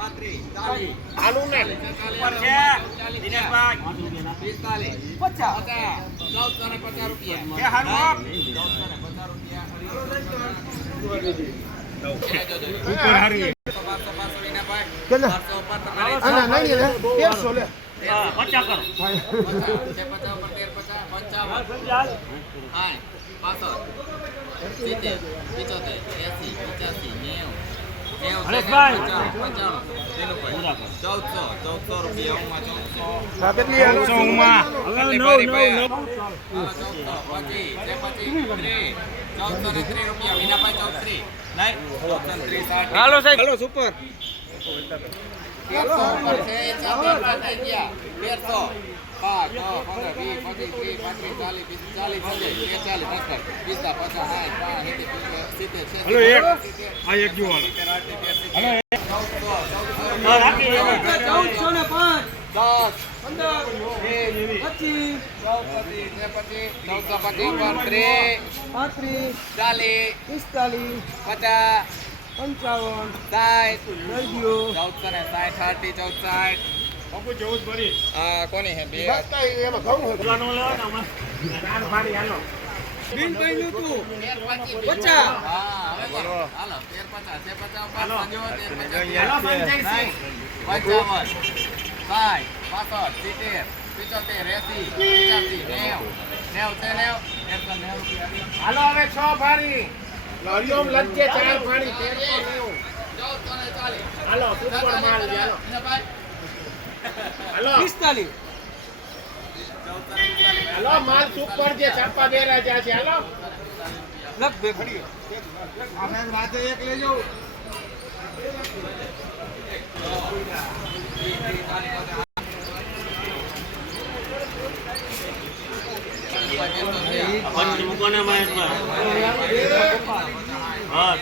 આલુ ને તેરસો લે પચાસ કરો પચાસ, હરેશભાઈ. ચૌદસો, ચૌદસો રૂપિયા ચૌદસો. હાલો, ને ત્રીસ રૂપિયા, વિનાભાઈ ચૌદ ત્રીસ. નહીં? ચૌદસો ને ત્રીસ, સાઠ. હાલો સુપર ચાલીસ, પિસ્તાલીસ, ચાલીસ, પચાસ, પચાસ, હલો, એક. આ એક જુઓ હલો. ચૌદસો, ને પાંચ. દસ, પંદર. પચીસ. ચૌદસો પચીસ ત્રીસ, પાંત્રીસ ચાલીસ, પિસ્તાલીસ પચાસ, પંચાવન સાઠ, ચૌદસો ને સાઠ, આઠથી ચૌદ સાઠ. બાપુ જેવું ભરી. આ કોની બે ઘઉં. બિન પૈણું તું પચાસ. પંચાવન સાઠ પાસઠ સિત્તેર પિચોતેર એસી પચાસી નેવ નેવ છે નેવ એકસો નેવ હાલો હવે છ ભારી લોરીઓમ લજ્જે ચાર તેરસો નેવું હાલો સુપર માલ હાલો પિસ્તાલીસ. હાલો માલ સુપર જે ચાપા બે રાજા છે હાલો. લખ બે ખડી એક લેજો પંચ મૂકોને મહેશભાઈ હા.